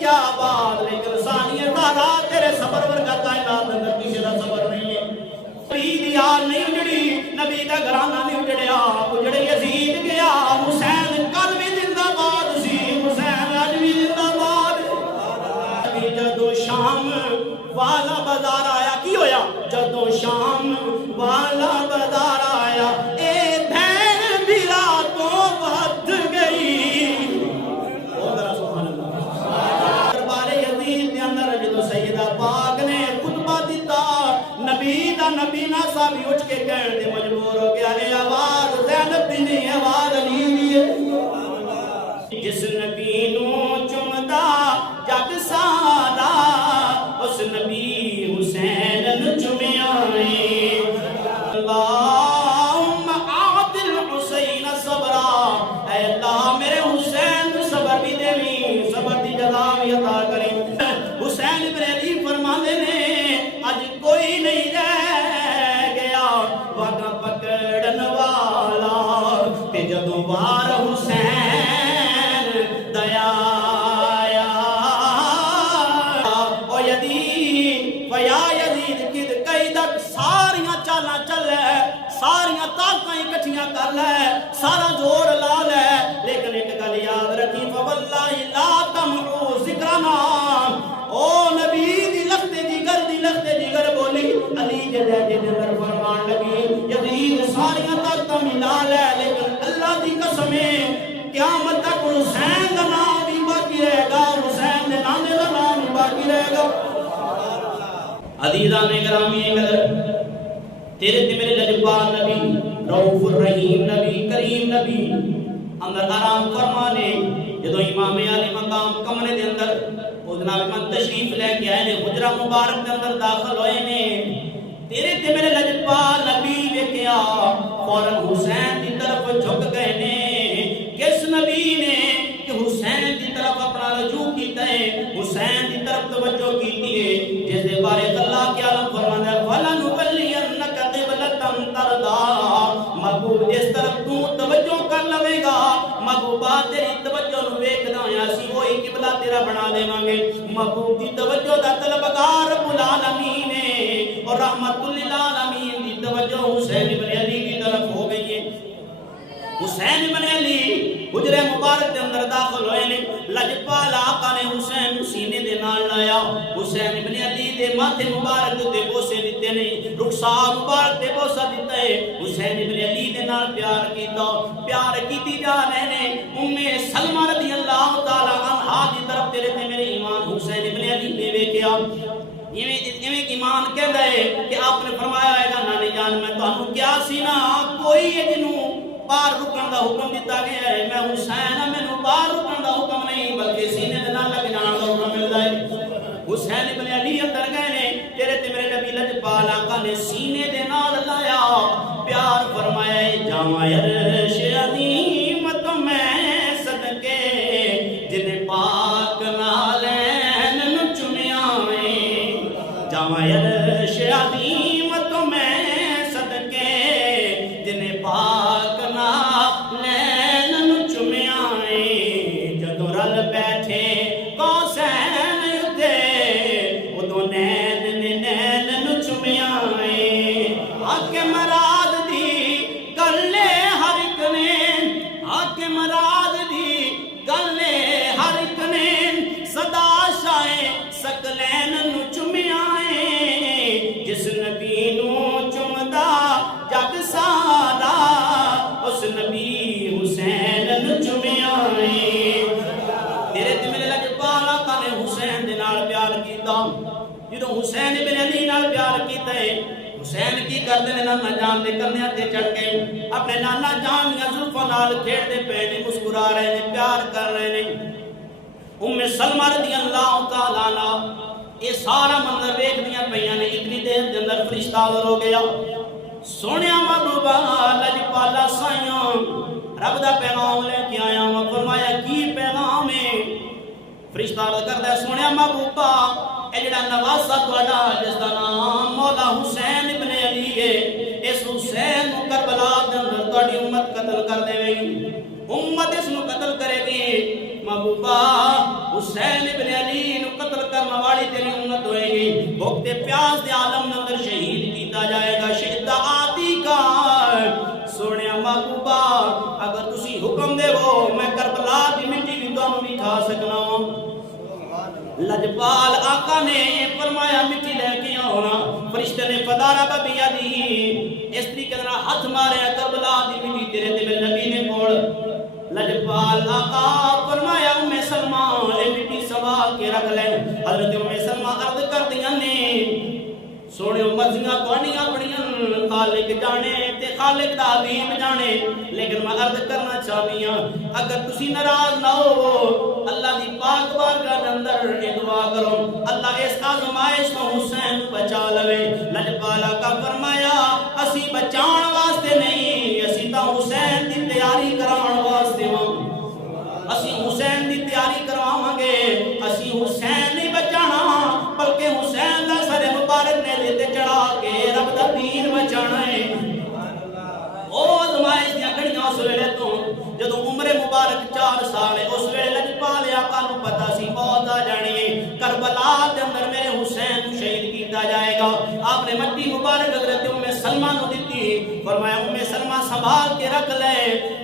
کیا بات، لیکن ثانی دارا تیرے صبر ورگا کائنات اندر کسی دا صبر نہیں ہے۔ نبی دی یاد نہیں اجڑی، نبی دا گھرانہ نہیں اجڑیا، اجڑے یزید گیا، حسین کل بھی زندہ باد سی، حسین اج بھی زندہ باد۔ جدو شام والا بازار آیا کی ہویا، جدو شام والا بازار آیا اے بہن بھی راتوں ود گئی۔ سبحان اللہ۔ دربار یزید دے اندر جدو سیدہ پاک نے خطبہ دیتا، نبی دا نبی نا صاحب اٹھ کے کہنے دے مجبور ہو گیا، اے آواز زینب دی نہیں، آواز علی دی ہے۔ جس نبی نو چمدا جگ سارا، اس نبی حسین نو چمیا ہے۔ اللہم اعطِ الحسین صبرا، اے اللہ میرے حسین کو صبر بھی دیویں، صبر دی جزا بھی عطا کریں۔ حسین ابن علی فرماندے نے اج کوئی نہیں رہ گیا وگا پکڑن والا، تے جدوں وار حسین دیا آیا، او یزید فیا یزید کد قیدک، ساریاں چالاں چل لے، ساریاں طاقتاں اکٹھیاں کر لے، سارا زور لا لے، لیکن ایک گل یاد رکھی، فواللہ لا تمحو ذکرنا، او نبی دی لختے جگر بولی، علی جدے جدے فرمان لگی، یزید ساریاں طاقتاں ملا لے، لیکن اللہ دی قسم ہے قیامت تک حسین دا نام بھی باقی رہے گا، حسین دے نانے دا نام بھی باقی رہے گا۔ عزیزان گرامی قدر، تیرے تے میرے لجپال نبی، رؤوف الرحیم نبی، کریم نبی اندر آرام فرمانے، جدو امام علی مقام کمرے دے اندر او جناب من تشریف لے کے آئے نے، حجرہ مبارک دے اندر داخل ہوئے نے، تیرے تے میرے لجپال نبی ویکھیا، فوراً حسین دی طرف جھک گئے نے۔ کس نبی نے کہ حسین دی طرف اپنا رجوع کیتا ہے، حسین دی طرف توجہ کیتی ہے، جس دے بارے اللہ کے عالم فرماندا ہے وَلَنُوَلِّيَنَّكَ قِبْلَةً تَرْضَاهَا، محبوب جس طرف تو توجہ کر لوے گا، محبوبہ تیری توجہ نو ویکھدا ہے اسی وہی قبلہ تیرا بنا لیواں گے۔ محبوب دی توجہ دا طلبگار رب العالمین ہے، اور رحمت للعالمین دی توجہ حسین بن علی کی طرف ہو گئی ہے۔ حسین بن علی حجرے مبارک دے اندر داخل ہوئے نے، لجپال آقا نے حسین سینے دے نال لایا، حسین بن علی دے ماتھے مبارک تے بوسے دیتے نے، رخسار مبارک تے بوسا دیتا ہے، حسین بن علی دے نال پیار کیتا، پیار کیتی جا رہے نے۔ ام سلمہ رضی اللہ تعالی عنہا دی طرف تیرے تے میرے امام حسین بن علی نے ویکھیا، ایویں ایمان کہندا ہے کہ آپ نے فرمایا ہے گا نانی جان میں تانوں کیا سی نا، کوئی جنوں باہر رکن دا حکم دیتا گیا ہے، میں حسین ہاں، مینوں باہر رکن دا حکم نہیں بلکہ سینے دے نال لگ جان دا حکم ملدا ہے۔ حسین بن علی اندر گئے نے، تیرے تے میرے نبی لجپال آقا نے سینے دے نال لایا، پیار فرمایا ہے جاواں عرش عظیم تو میں صدقے جن پاک نالین نو چمیا ہے، جاواں عرش عظیم تو میں صدقے جن پاک نالین نو چمیا ہے، جدو رل بیٹھے قوسین تے ادو نین نے نین نو چمیا ہے، حق مراد دی گلے ہر ایک نے، حق مراد دی گلے ہر ایک نے، صدا شائے سکلین نو چمیا ہے، جس نبی نو چمدا جگ سارا، اس نبی حسین نو چمیا ہے۔ تیرے تے میرے لجپال آقا نے حسین دے نال پیار کیتا، جدوں حسین بن علی نال پیار کیتا ہے، حسین کی کردے نے نانا جان دے کندھیاں تے چڑھ کے اپنے نانا جان دیاں زلفاں نال کھیڈدے پئے نے، مسکرا رہے نے، پیار کر رہے نے۔ ام سلمہ رضی اللہ تعالی عنہا یہ سارا منظر ویکھدیاں پیاں نے، اتنی دیر دے اندر فرشتہ حاضر ہو گیا۔ سونیا محبوبہ لجپالا سائیاں رب دا پیغام لے کے آیا ہوں، فرمایا کی پیغام ہے؟ فرشتہ عرض کردا ہے سونیا محبوبہ اے جڑا نواسا تہاڈا جس دا نام مولا حسین ابن علی ہے، اس حسین نو کربلا دے اندر تہاڈی امت قتل کر دے گی، امت اس نو قتل کرے گی۔ محبوبہ حسین ابن علی نو قتل کرنے والی تیری امت ہوئے گی بھوک تے پیاس دے عالم اندر شہید کیتا جائے گا شہید آتی کا سونے محبوبہ اگر تسی حکم دے وہ میں کربلا دی مٹی بھی تانوں بھی کھا سکنا ہوں لجپال آقا نے فرمایا مٹی لے کے آنا فرشتے نے فدارا ببیا دی اس طریقے سے ہاتھ مارے کربلا دی مٹی تیرے تے میرے نبی نے کوڑ لجپال آقا فرمایا سلمہ اے مٹی سوال کے رکھ لیں حضرت سلمہ عرض کر دیا نے سونے مرضیاں کوانیاں بڑیاں خالق جانے تے خالق دا حبیب جانے لیکن میں عرض کرنا چاہتی ہوں اگر تسی ناراض نہ ہو اللہ دی پاک بارگاہ دے اندر دعا کرو اللہ اس آزمائش تو حسین بچا لوے لجپالا کا فرمایا اسی بچان واسطے نہیں اسی تا حسین دی تیاری کران واسطے ہوں اسی حسین دی تیاری کرواواں گے اسی حسین نہیں بچانا بلکہ حسین دا سر مبارک نے تے چڑھا کے رب دا دین بچانا ہے او آزمائش دیاں گھڑیاں اس ویلے تو جدوں عمر مبارک 4 سال ہے اس ویلے لجپال آقا نوں پتہ سی موت آ جانی ہے کربلا دے اندر میرے حسین کو شہید کیتا جائے گا آپ نے مٹی مبارک حضرت سلمہ نوں دتی فرمایا سلمہ سنبھال کے رکھ لے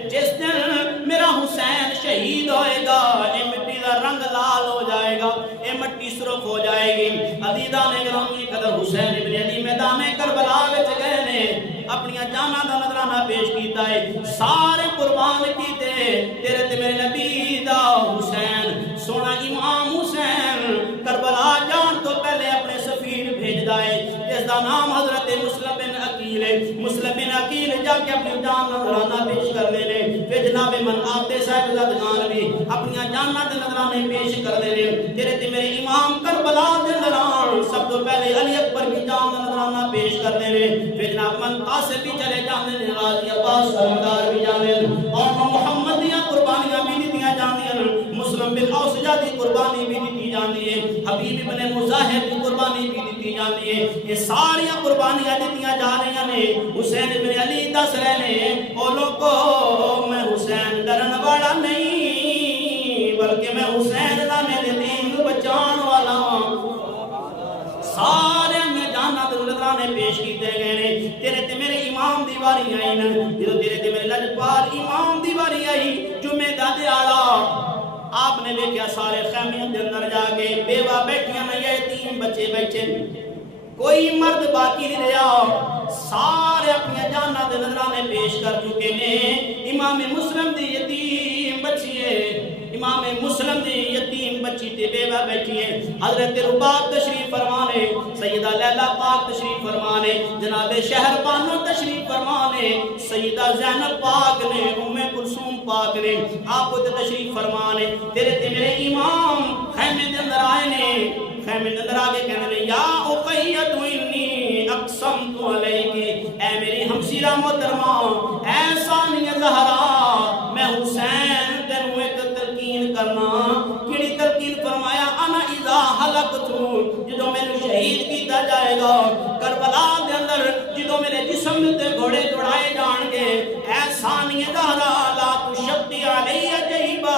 جس دن میرا حسین شہید ہوئے گا اے مٹی دا رنگ لال ہو جائے گا اے مٹی سرخ ہو جائے گی عزیزان گرامی قدر حسین ابن علی میدان کربلا وچ گئے نے اپنی جاناں دا نذرانہ پیش کیتا ہے سارے قربان کیتے تیرے تے میرے نبی دا حسین سونا امام حسین کربلا جان تو پہلے اپنے سفیر بھیجدا ہے جس دا نام حضرت مسلم بن عقیل ہے مسلم بن عقیل جا کے اپنی جان نذرانہ پیش کر دے پھر جناب من آتے صاحب زدگان بھی اپنی جاننا دے نظرانے پیش کر دے لے تیرے تے میرے امام کربلا دے نظران سب تو پہلے علی اکبر کی جان نظرانہ پیش کر دے لے پھر جناب من قاسم بھی چلے جانے لے غازی عباس سرمدار بھی جانے اور محمد دیا قربانیاں بھی دیتیاں جانے مسلم بن اوسجہ دی قربانی بھی دیتی جاندی ہے حبیب ابن مظاہر کی قربانی بھی دیتی جاندی ہے یہ ساری قربانیاں دیتیاں جا رہی ہیں حسین ابن علی دس رہے او لوگوں میں حسین ڈرن والا نہیں بلکہ میں حسین دا میرے دین کو بچان والا سارے میں جانا تے نذرانے پیش کیتے گئے نے تیرے تے میرے امام دی واری آئی نا جدوں تیرے تے میرے لجپال امام دی واری آئی جمعے دا دیہاڑا آپ نے دیکھا سارے خیمے دے اندر جا کے بیوہ بیٹیاں نے یتیم بچے بیٹھے کوئی مرد باقی نہیں رہا سارے اپنی جاناں دے نذرانے پیش کر چکے نے امام مسلم دی یتیم بچی ہے امام مسلم دی یتیم بچی تے بیوہ بیٹھی ہے حضرت رباب تشریف فرمانے سیدہ لیلہ پاک تشریف فرمانے جناب شہر بانو تشریف فرمانے سیدہ زینب پاک نے ام کلثوم پاک نے آپ کو تشریف فرمانے تیرے تے میرے امام خیمے دے اندر آئے نے خیمے دے اندر آگے کہنے لے یا اقیت انی اقسمت علیکی اے میری ہمشیرہ محترمہ اے ثانیہ زہرا میں حسین تینوں ایک تلقین کرنا کیڑی تلقین فرمایا انا اذا حلقتو جدو میں شہید کیتا جائے گا کربلا دے اندر جدو میرے جسم تے گھوڑے دوڑائے جان گے اے ثانیہ زہرا لا تشقی علی جیبا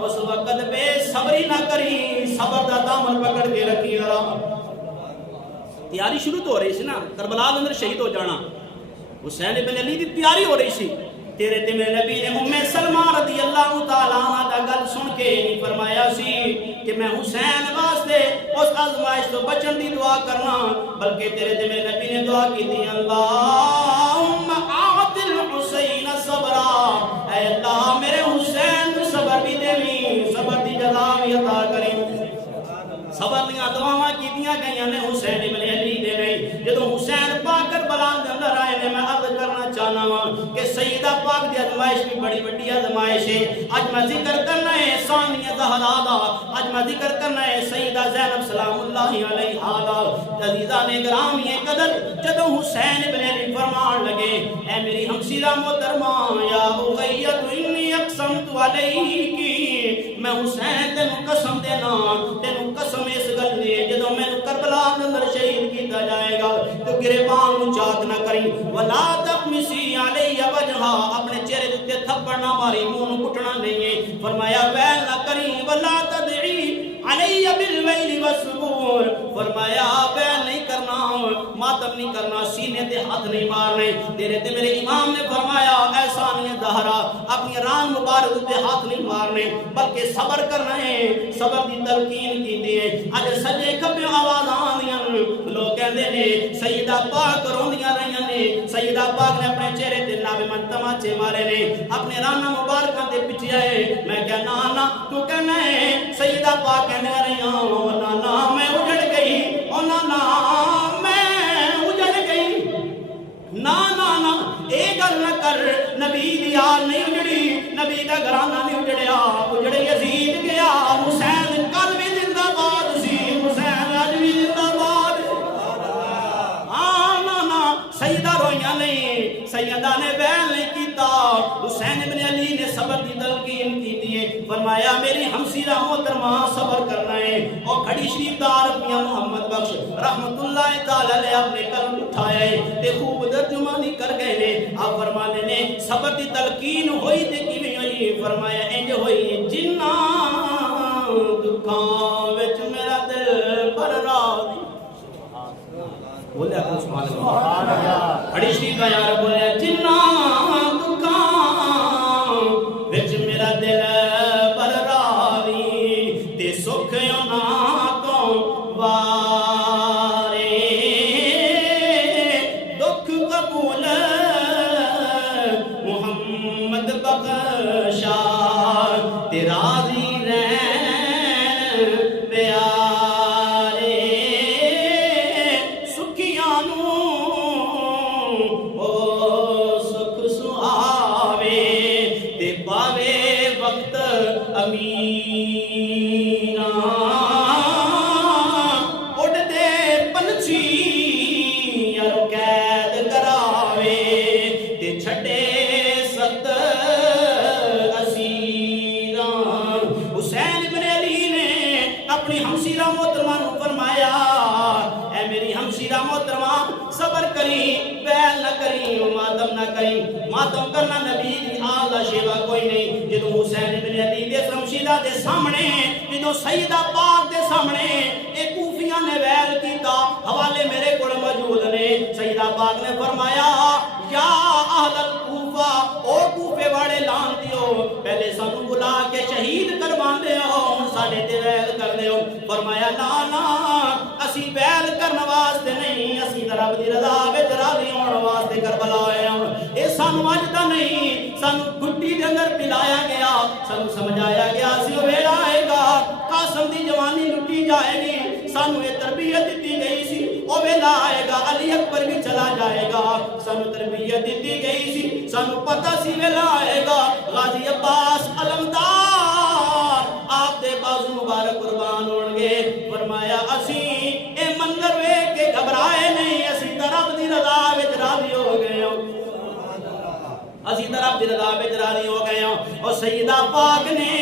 اس وقت بے صبری نہ کری صبر دا دامن پکڑ کے رکھی ذرا تیاری شروع تو ہو رہی سی نا کربلا دے اندر شہید ہو جانا حسین ابن علی دی تیاری ہو رہی سی تیرے تے میرے نبی نے ام سلمہ رضی اللہ تعالیٰ عنہ دا گل سن کے نہیں فرمایا سی کہ میں حسین واسطے اس آزمائش تو بچن دی دعا کرنا بلکہ تیرے تے میرے نبی نے دعا کی تھی اللہم اعط الحسین صبرا اے اللہ میرے حسین کو صبر بھی دے صبر دی جزا بھی عطا کریں صبر دیاں دعاواں کیتیاں گئیاں نے حسین ابن علی دے گئی جدوں حسین پاک کربلا دے اندر آئے نے میں عرض کرنا چاہنا ہوں کہ سیدہ پاک دی آزمائش بھی بڑی بڑی آزمائش ہے اج میں ذکر کرنا ہے ثانیہ زہرا دا اج میں ذکر کرنا ہے سیدہ زینب سلام اللہ علیہا دا عزیزان گرامی قدر جدوں حسین ابن علی فرمان لگے اے میری ہمشیرہ محترمہ یا اغیت انی اقسمت علیکی میں حسین تینوں قسم دینا تینوں قسم اس گل نے جدوں میں کربلا دے اندر شہید کیتا جائے گا تو گریبان نوں چاک نہ کری ولا تقمسی علیہ وجہا اپنے چہرے دے تھپڑ نہ ماری منہ کٹنا نہیں ہے فرمایا ویل نہ کری ولا تدعی علی بالویل والسبور فرمایا ویل نہیں کرنا ماتم نہیں کرنا سینے تے ہاتھ نہیں مارنے تیرے تے میرے امام نے فرمایا ایسا نہیں دہرا اپنی ران مبارک تے ہاتھ نہیں مارنے بلکہ صبر کرنا ہے صبر دی تلقین کی دی اج سجے کھبے آواز آندیاں لوگ کہندے نے سیدہ پاک روندیاں رہیاں نے سیدہ پاک نے اپنے چہرے تے نابے من تماچے مارے نے اپنے رانا مبارکاں دے پیچھے آئے میں کہنا نا تو کہنا ہے سیدہ پاک کہنے رہیاں او نانا میں اجڑ گئی او نانا میں اجڑ گئی نا نا نا اے گل نہ کر نبی دی آل نہیں اجڑی نبی دا گھرانہ نہیں اجڑیا اجڑے یزید گیا حسین کل بھی زندہ باد سی حسین اج بھی زندہ باد سیدہ رویاں نہیں سیدہ نے بیل نہیں کیتا حسین ابن علی نے صبر دی تلقین کی دیئے فرمایا میری ہمسیرہ محترمہ صبر کرنا ہے اور کھڑی شریف دار میاں محمد بخش رحمت اللہ تعالی علیہ اپنے قلم اٹھائے تے خوب ترجمانی کر گئے نے آپ فرمانے نے صبر دی تلقین ہوئی تے کیویں ہوئی فرمایا انج ہوئی جنہ دکھاں وچ میرا دل پر راضی بولے اپنے سبحان اللہ بڑی شریف کا یار بولے جنہ دکھاں وچ میرا دل پر راضی تے سکھ یونا تو وارے دکھ قبول محمد بخشا تے راضی رہن پیارے سکھیانو او سکھ سہاوے تے پاوے وقت امینا اڑ دے پنچھی یارو قید کراوے تے چھٹے ست اسیران حسین ابن علی نے اپنی ہمشیرہ محترمہ نو فرمایا اے میری ہمشیرہ محترمہ صبر کری بیل نہ کری ماتم نہ کری ماتم کرنا نبی دی آلہ شیوہ کوئی نہیں جدو حسین ابن علی دے شمشیدہ دے سامنے جدو سیدہ پاک دے سامنے ایک کوفیاں نے ویل کیتا حوالے میرے کوڑ موجود نے سیدہ پاک نے فرمایا یا اہل الکوفہ او کوفے واڑے لان دیو پہلے سانو بلا کے شہید کروان دیو ساڑے تے ویل کر دیو فرمایا نا اسی ویل کرنا واسطے نہیں اسی رب دی رضا وچ راضی ہون واسطے کربلا آئے ہوں اے سانو اجدا نہیں سانو گھٹی دے اندر پلایا گیا سانو سمجھایا گیا سی او ویلا آئے گا قاسم دی جوانی لٹی جائے گی سانو یہ تربیت دیتی گئی سی او ویلا آئے گا علی اکبر بھی چلا جائے گا سانو تربیت دیتی گئی سی سانو پتہ سی ویلا آئے گا غازی عباس علمدار آپ دے بازو مبارک قربان ہون گے فرمایا اسی اے منظر ویکھ کے گھبرائے نہیں اسی رب دی رضا وچ راضی ہو گئے اسی رب دی رضا وچ راضی ہو گئے اور سیدہ پاک نے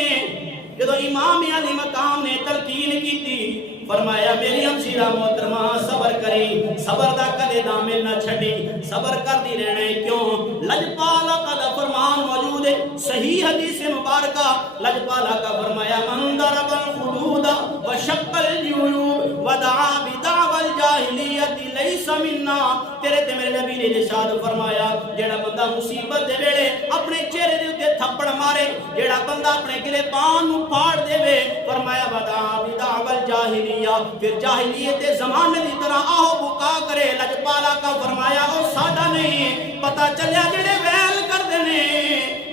جدو امام علی مقام نے تلقین کی تھی فرمایا میری ہمشیرہ محترمہ صبر کری صبر دا کدے دامن نہ چھڑی صبر کر دی رہنے کیوں لجپالا کا فرمان موجود ہے صحیح حدیث مبارکہ لجپالا کا فرمایا من ضرب الخدود وشق الجیوب ودعا بدعوى الجاہلیت لیس منا تیرے تے میرے نبی نے ارشاد فرمایا جیڑا بندہ مصیبت دے ویلے اپنے چہرے دے اوتے تھپڑ مارے جیڑا بندہ اپنے گلے پان نو پھاڑ دے وے فرمایا ودعا بدعوى الجاہلیت پھر جاہلیت زمانے دی طرح آہو بکا کرے لجپالا کا فرمایا او ساڈا نہیں پتہ چلیا جڑے ویل کر دینے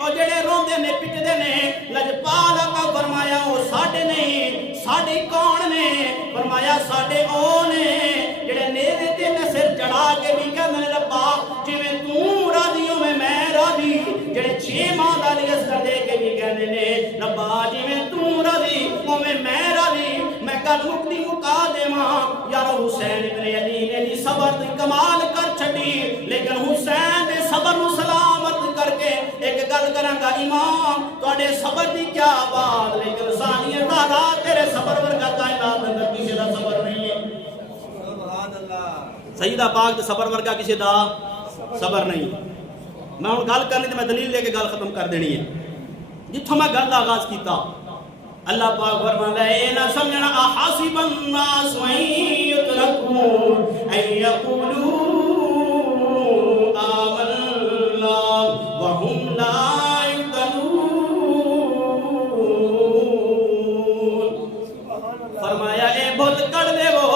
اور جڑے روندے نے پٹدے نے لجپالا کا فرمایا او ساڈے نہیں ساڈے کون نے فرمایا ساڈے او نے جڑے نیرے تے سر چڑھا کے بھی کہندے نے ربا جویں تو راضی ہو میں راضی جڑے 6 ماہ دا رزق دے کے بھی کہندے نے ربا جویں تو راضی ہو میں راضی میں کل مکتی مکا دے ماں یار حسین ابن علی نے دی صبر دی کمال کر چھڑی لیکن حسین دے صبر نو سلامت کر کے ایک گل کراں گا امام تواڈے صبر دی کیا بات لیکن ثانیہ دارا تیرے صبر ورگا کائنات اندر کسی دا صبر نہیں ہے سبحان اللہ سیدہ پاک دے صبر ورگا کسی دا صبر نہیں میں ہوں گل کرنی تو میں دلیل دے کے گل ختم کر دینی ہے. جتوں میں گل کا آغاز کیتا اللہ پاک فرماتا ہے اے نہ سمجھنا احاسب الناس ان یترکوا ان یقولوا آمنا وهم لا یفتنون. فرمایا اے بت کڑ دے وہ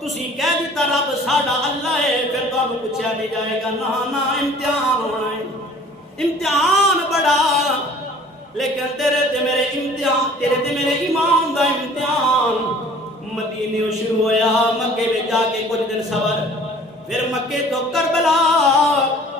تسی کہہ دیتا رب ساڈا اللہ ہے پھر تانوں پوچھا نہیں جائے گا. نہ امتحان ہونا ہے, امتحان بڑا, لیکن تیرے تے میرے امتحان, تیرے تے میرے ایمان دا امتحان مدینے شروع ہویا. مکے میں جا کے کچھ دن صبر, پھر مکے تو کربلا,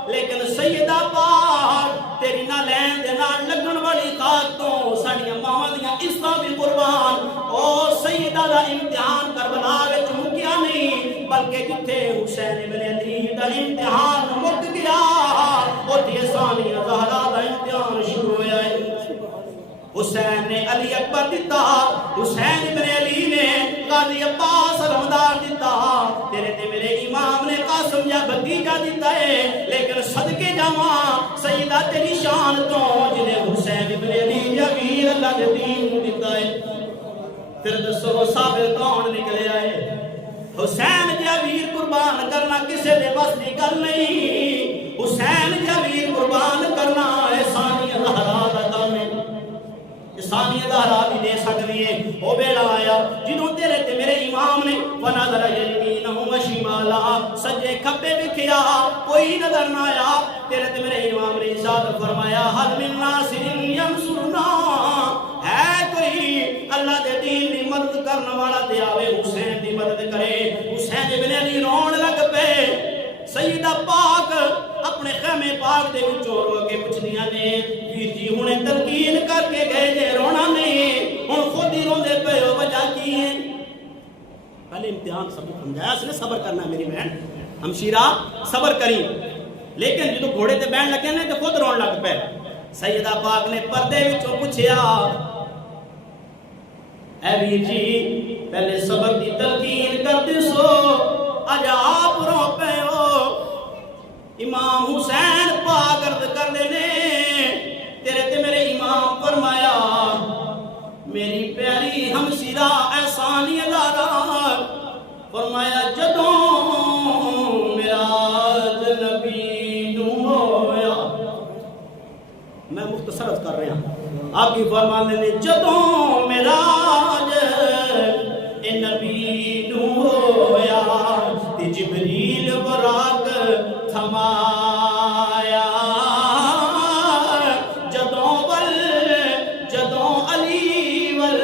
لیکن سیدہ پاک تیری نہ لین دے نال لگن والی خاک تو ساڈیاں ماواں دیاں عزتاں بھی قربان. او سیدہ دا امتحان کربلا وچ مکیا نہیں, بلکہ جتھے حسین ابن علی دا امتحان مک گیا اوتھے ثانیہ زہرا دا امتحان شروع ہویا ہے. حسین نے علی اکبر دیتا, حسین ابن علی نے غازی عباس علمدار دیتا, تیرے تے میرے امام نے قاسم یا بھتیجا دیتا ہے. لیکن صدقے جاواں سیدہ تیری شان تو جنہیں حسین ابن علی یا ویر اللہ دے دین دیتا ہے. پھر دسو صابر کون نکلے آئے؟ حسین جا ویر قربان کرنا کسے دے بس دی گل نہیں. حسین جا ویر قربان کرنا ثانیہ زہرا دا کام ہے. ثانیہ زہرا بھی دے سکتی ہے. وہ بیڑا آیا جنہوں تیرے تے میرے امام نے فنظر یمینہ و شمالا, سجے کھبے وکھیا کوئی نظر نہ آیا. تیرے تے میرے امام نے ارشاد فرمایا حل من ناصر ینصرنا, ہے کوئی اللہ دے دین دی مدد کرنے والا تے آوے حسین دی مدد کرے. حسین ابن علی رون لگ پے. سیدہ پاک اپنے خیمے پاک دے وچوں رو کے پوچھدیاں نے ویر جی ہنے تلقین کر کے گئے جے رونا نہیں, ہن خود ہی روندے پے ہو, وجہ کی ہے؟ پہلے امتحان سبق سمجھایا اس نے صبر کرنا میری بہن ہمشیرہ صبر کری. لیکن جدو گھوڑے تے بہن لگے نے تے خود رون لگ پے. سیدہ پاک نے پردے وچوں پوچھیا اے ویر جی پہلے سبق دی تلقین کردے سو اج آپ رو پے ہو. امام حسین پاک عرض کر دے نے تیرے تے میرے امام فرمایا میری پیاری ہمشیرہ اے ثانیہ زہرا, فرمایا جدوں میراج نبی نو ہویا. میں مختصر کر رہا ہوں آپ کی فرمانے نے جدوں میراج نبی نو ہویا تے جبریل براق تھمایا. جدوں علی ول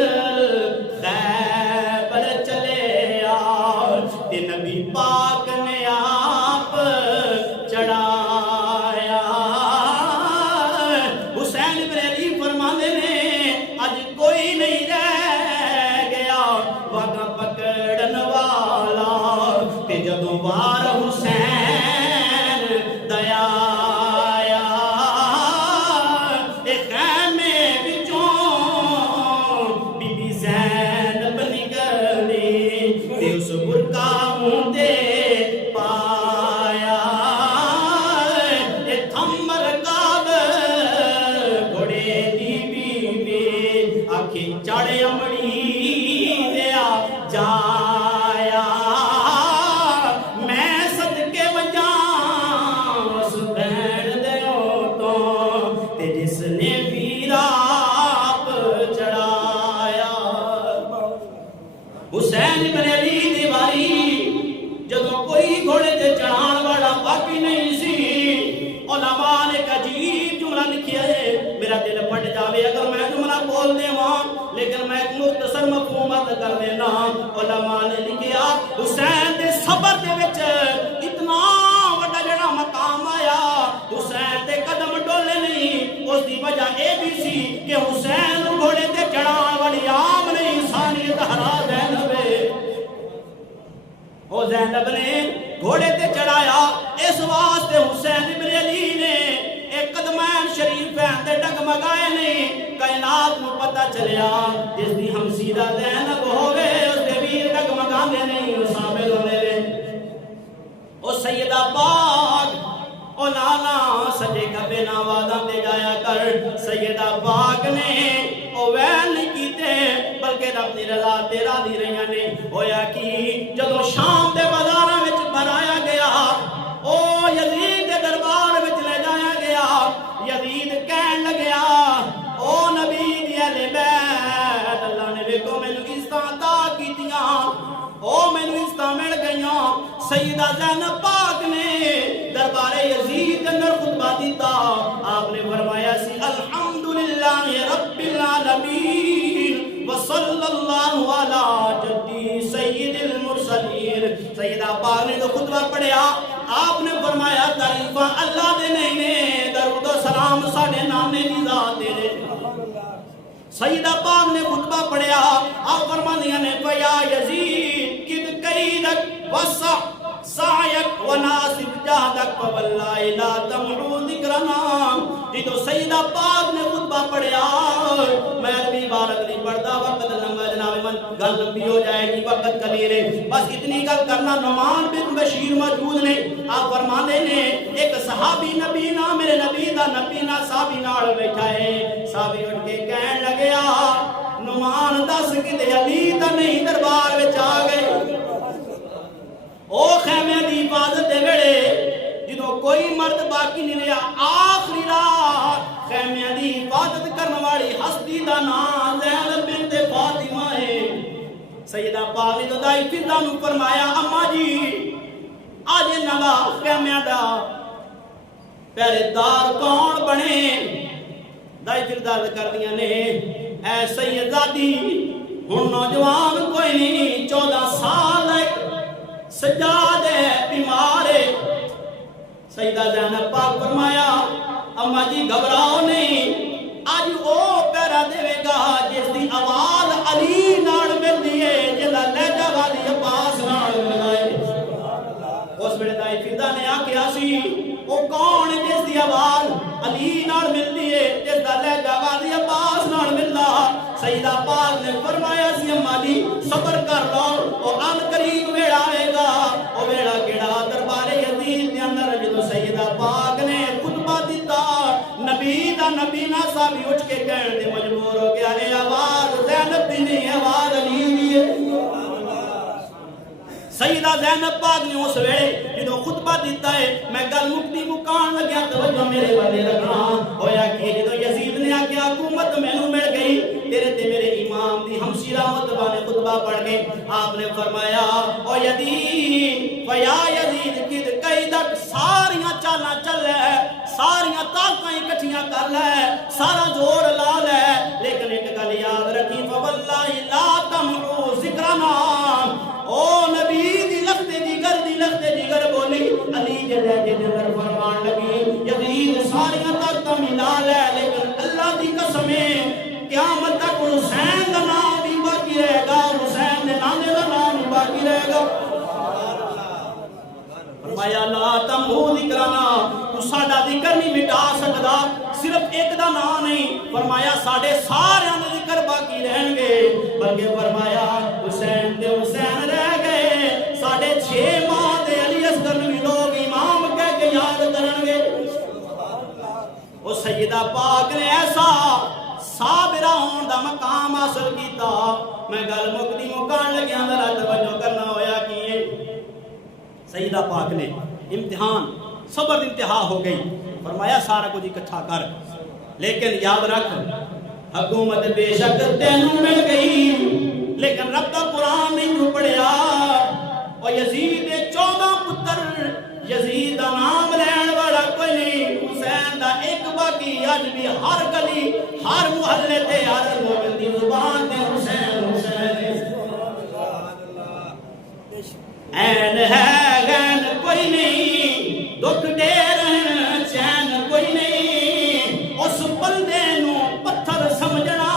خیبر چلے آ تے نبی پاک نے آپ چڑھایا. حسین ابن علی فرماندے نے اج کوئی نہیں رہ گیا واگا پکڑن والا تے جدوں وار حسین دیا آیا. اے خیمے وچوں بی بی زینب نکلی تے اس برقع منہ تے پایا. اے تھم رکاب گھوڑے دی بی بی آکھی چڑھ امڑی دیا جایا. میں صدقے وجاں اس بہن دیو تو تے جس نے ویر آپ چڑھایا. حسین ابن علی دی واری جدوں کوئی گھوڑے تے چڑھان والا باقی نہیں سی, علماء نے ایک عجیب جملہ لکھیا ہے. میرا دل پھٹ جاوے اگر میں جملہ بول دیواں, لیکن میں ایک مختصر مفہوم عرض کر دینا. علماء نے لکھیا حسین دے صبر دے وچ اتنا بڑا جڑا مقام آیا, حسین دے قدم ڈولے نہیں. اس دی وجہ اے بھی سی کہ حسین گھوڑے تے چڑھان والی عام نہیں, ثانیہ زہرا زینب او زینب نے گھوڑے تے چڑھایا. اس واسطے حسین ابن علی نے ایک قدمین شریفین تے ڈگمگائے نہیں. کائنات نو پتہ چلیا جس دی ہمشیرہ زینب ہوئے اس دے ویر ڈگمگاندے نہیں, صابر ہوندے نے. او سیدہ پاک او مولانا سجے کبے نوازاں تے جایا کر سیدہ پاک نے او ویل نہیں کیتے بلکہ رب دی رضا تے راضی رہیاں نے ہویا کی جدوں شام دے بازاراں وچ بھرایا گیا او یزید دے دربار وچ لے جایا گیا یزید کہن لگیا او نبی دی اہل بیت اللہ نے ویکھو مینوں عزتاں عطا کیتیاں او مینوں عزتاں مل گئیاں سیدہ زینب پاک نے دربار یزید کے اندر خطبہ دیتا آپ نے فرمایا سی الحمدللہ رب العالمین وصلی اللہ علی جدی سید المرسلین سیدہ پاک نے جو خطبہ پڑھیا آپ نے فرمایا تعریفاں اللہ دے نہیں نے درود و سلام ساڈے نانے دی ذات دے سیدہ پاک نے خطبہ پڑھیا آپ فرمانیاں نے فیا یزید کد قیدک وسع سعیک وناسب جہدک فواللہ لا تمحو ذکرنا جدو سیدہ پاک نے خطبہ پڑھیا میں بھی بارک نہیں پڑھتا وقت لمبا جناب من گل لمبی ہو جائے گی وقت قلیل ہے بس اتنی گل کرنا نعمان بن بشیر موجود نے آپ فرمانے نے ایک صحابی نبی نا میرے نبی دا نبی نا صحابی نال بیٹھا ہے صحابی اٹھ کے کہن لگیا نعمان دس کتے علی تا نہیں دربار وچ آ گئے او خیمے دی حفاظت دے ویلے جدوں کوئی مرد باقی نہیں رہا آخری رات خیمے دی حفاظت کرنے والی ہستی دا نام زینب بنت فاطمہ ہے سیدہ پاک نے دائی فضا نو فرمایا اما جی آج نوا خیمے دا پہلے دار کون بنے دائی فضا کر دیا نے اے سیدادی ہن نوجوان کوئی نہیں 14 سال ہے سجاد ہے بیمار ہے سیدہ زینب پاک فرمایا اما جی گھبراؤ نہیں آج او پیرا دے گا جس دی آواز علی نال ملدی ہے جدا لہجہ والی عباس نال ملدا ہے اس ویلے دائی فضا نے آکھیا سی او کون جس دی آواز علی نال ملدی ہے جس دا لہجہ والی عباس نال ملدا سیدہ پاک نے فرمایا سی اما جی صبر کر لو او ان قریب ویڑا آئے گا او ویڑا کیڑا دربار یزید دے اندر جدوں سیدہ پاک نے خطبہ دیتا نبی دا نبی نا صحابی اٹھ کے کہن دے مجبور ہو گیا اے آواز زینب دی نہیں آواز علی دی ہے سیدہ زینب پاک نے اس ویلے جدوں خطبہ دیتا ہے میں گل مکتی مکان لگیا توجہ میرے بندے رکھنا ہویا کہ جدوں یزید نے آکھیا حکومت مینوں مل گئی تیرے تے میرے امام دی ہمشیرہ متبہ نے خطبہ پڑھ کے آپ نے فرمایا او یزید فیا یزید کد قیدک ساریاں چالاں چل ہے ساریاں طاقتاں اکٹھیاں کر لے سارا زور لا لے لیکن ایک گل یاد رکھی فواللہ لا تمحو ذکرنا او نبی دی لخت جگر بولی علی جدہ جدہ فرمان لگی یزید ساریاں طاقتاں ملا لے لیکن اللہ دی قسم ہے قیامت تک حسین کا نام بھی باقی رہے گا حسین نے نانے کا نام بھی باقی رہے گا فرمایا لا تمحو ذکرنا تو ساڈا ذکر نہیں مٹا سکدا صرف ایک دا نام نہیں فرمایا ساڈے سارے دے ذکر باقی رہن گے بلکہ فرمایا حسین تے حسین رہ گئے ساڈے 6 ماہ دے علی اصغر بھی لوگ امام کہہ کے یاد کرن گے او سیدہ پاک نے ایسا صابرہ ہون دا مقام حاصل کیتا میں گل مکدی مکان لگیا ذرا توجہ کرنا ہویا کہ سیدہ پاک نے امتحان صبر انتہا ہو گئی فرمایا سارا کچھ اکٹھا کر لیکن یاد رکھ حکومت بے شک تینوں مل گئی لیکن رب دا قرآن نہیں تو پڑھیا اور یزید 14 پتر یزید دا نام لین والا کوئی نہیں حسین دا ایک باقی آج بھی ہر گلی ہر محلے تے ہر مومن دی زبان تے حسین حسین این ہے غین کوئی نہیں دکھ دیر چین کوئی نہیں اس بندے نو پتھر سمجھنا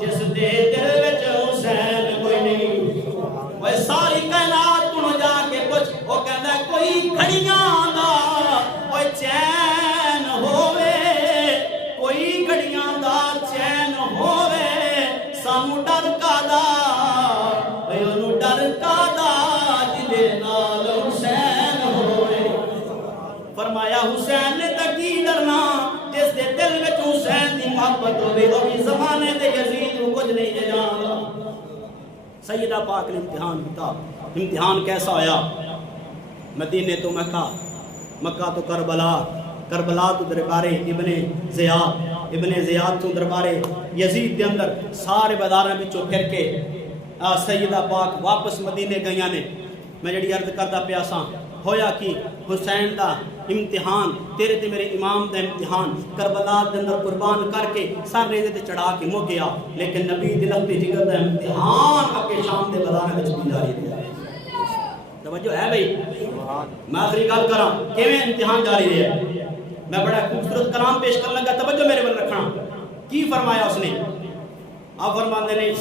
جس دے دل وچ حسین کوئی نہیں وہ ساری کائنات تو جا کے کچھ وہ کہندا کوئی گھڑیاں دا وہ چین ہووے کوئی گھڑیاں دا چین ہووے سانو ڈر کادا اونوں ڈر کادا ہوے ابھی زمانے دے یزید کو کچھ نہیں جاندا سیدہ پاک نے امتحان کیتا امتحان کیسا ہویا مدینے تو مکہ مکہ تو کربلا تو دربارے ابن زیاد تو دربارے یزید دے اندر سارے بازاراں وچوں پھر کے سیدہ پاک واپس مدینے گئیاں نے میں جڑی عرض کردا پیا ساں ہویا کہ حسین دا امتحان تیرے تے میرے امام دا امتحان کربلا دے اندر قربان کر کے سر ریزے تے چڑھا کے مک گیا لیکن نبی دے لخت جگر دا امتحان اگے شام دے بازاراں وچ بھی جاری رہیا توجہ ہے بھائی میں آخری گل کراں کیویں امتحان جاری رہیا میں بڑا خوبصورت کلام پیش کرنے لگا توجہ میرے بل رکھنا کی فرمایا اس نے آپ فرماتے نے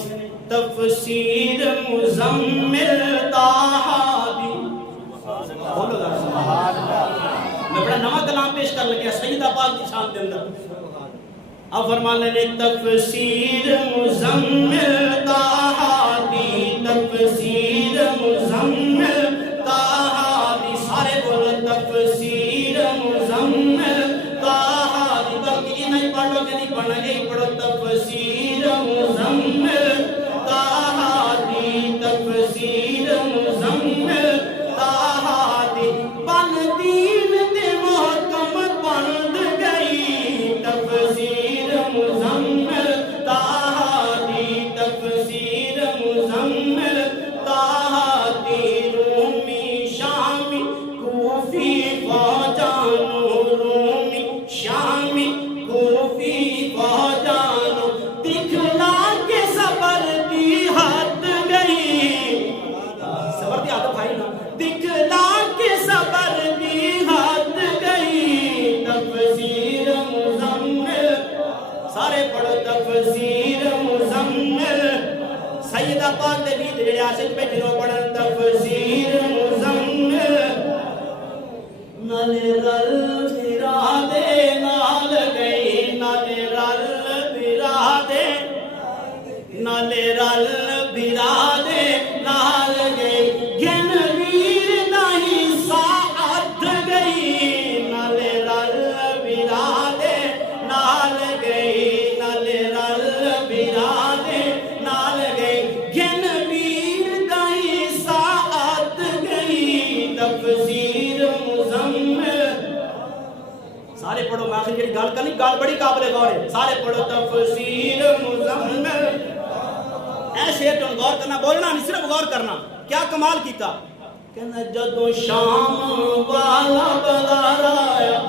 تفسیر مزمل طہابی بولو ذرا سبحان اللہ میں بڑا نواں کلام پیش کر لگا سیدہ پاک کی شان کے اندر آپ فرماتے نے تفسیر مزمل طہابی تفسیر مزمل طہابی سارے بولو تفسیر مزمل طہابی بلکہ نہیں پڑھو کہ نہیں پڑھنا نہیں پڑھو تفسیر مزمل طہابی تفسیر مزمل طہابی بن دین تے محکم بند گئی تفسیر مزمل طہابی تفسیر مزمل طہابی رومی شامی کوفی فوجانو رومی شامی کوفی فوجانو دکھلا کے صبر دی حد گئی صبر دی حد بھائی نا دکھلا کے صبر دی حد گئی تفسیر مزمل سارے پڑھو تفسیر مزمل سیدہ پاک دے بھی جڑے عاشق پہ جنوں پڑھن تفسیر مزمل نالے رل بھرا دے نال گئی نالے رل بھرا دے نالے رل بھرا دے نال گئی گن ویر نہیں ساعت گئی نالے رل بھرا دے نال گئی نالے رل بھرا دے نال گئی گن ویر نہیں ساعت گئی تفسیر مزمل سارے پڑھو میں آخر جڑی گل کرنی گل بڑی قابل غور ہے سارے پڑھو تفسیر مزمل ایسے تو غور کرنا بولنا نہیں صرف غور کرنا کیا کمال کیتا کہنا جدوں شام والا بازار آیا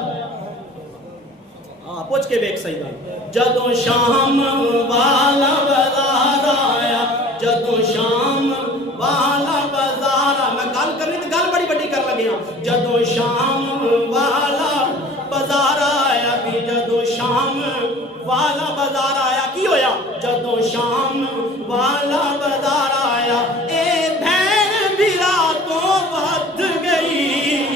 پوچھ کے بیک صحیح بات جدوں شام والا بازار آیا جدوں شام والا بازار آیا میں گل کرنی تو گل بڑی بڑی کر لگے ہوں جدوں شام والا بازار آیا بھی جدوں شام والا بازار آیا کی ہویا جدوں شام والا بازار آیا اے بہن بھی راتوں ود گئی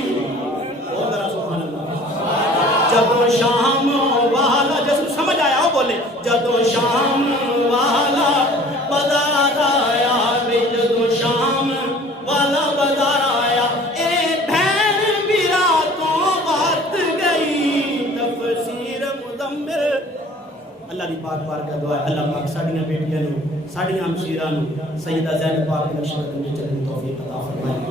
جدوں شام والا جس سمجھ آیا وہ بولے جدوں شام والا بازار آیا بھی جدوں شام والا بازار آیا اے بہن بھی راتوں ود گئی تفسیر مزمل اللہ دی پاک بارگاہ دعا ہے اللہ پاک ساڈیاں بیٹیاں نوں ساڈیاں ہمشیراں نوں سیدہ زینب پاک نقش قدم وچ چلن دی توفیق عطا فرمائے